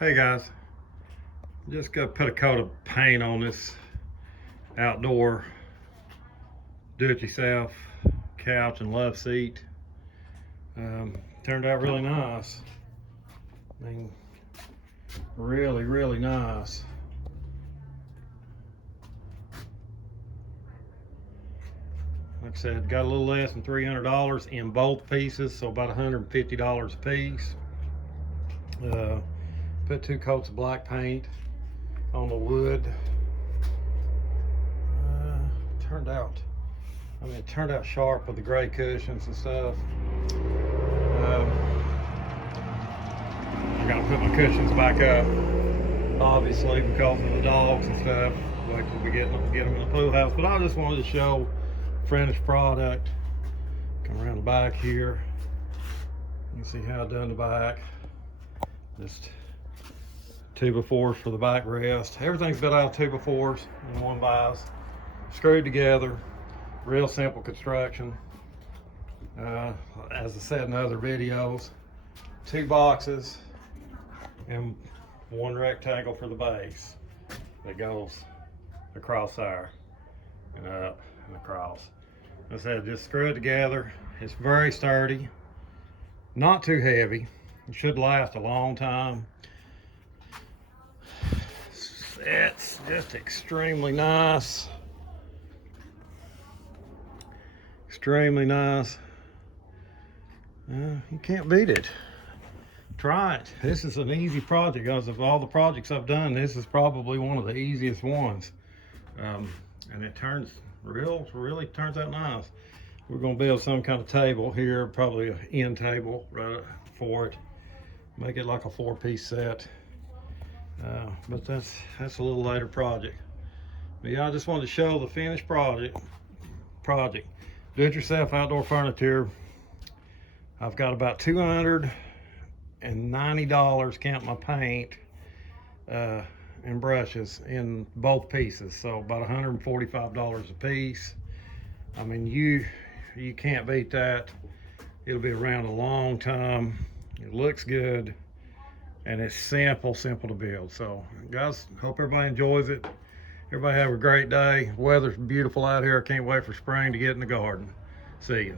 Hey guys, just gonna put a coat of paint on this outdoor do-it-yourself couch and love seat. Turned out really nice. I mean, really nice. Like I said, got a little less than $300 in both pieces, so about $150 a piece. Put 2 coats of black paint on the wood. It turned out sharp with the gray cushions and stuff. I gotta put my cushions back up, obviously, because of the dogs and stuff. Like we'll be get them in the pool house. But I just wanted to show finished product. Come around the back here. You can see how I done the back. Just 2x4s for the backrest. Everything's built out of 2x4s in one vise, screwed together. Real simple construction. As I said in other videos, 2 boxes and 1 rectangle for the base that goes across there and up and across. As I said, just screw it together. It's very sturdy, not too heavy. It should last a long time. It's just extremely nice. Extremely nice. You can't beat it. Try it. This is an easy project. Because of all the projects I've done, this is probably one of the easiest ones. And it really turns out nice. We're going to build some kind of table here, probably an end table right for it. Make it like a 4-piece set. But that's a little later project. But yeah, I just wanted to show the finished project. Do-it-yourself outdoor furniture. I've got about $290 counting my paint and brushes in both pieces, so about $145 a piece. I mean, you can't beat that. It'll be around a long time. It looks good, and it's simple to build. So guys, hope everybody enjoys it. Everybody have a great day. Weather's beautiful out here. I can't wait for spring to get in the garden. See you.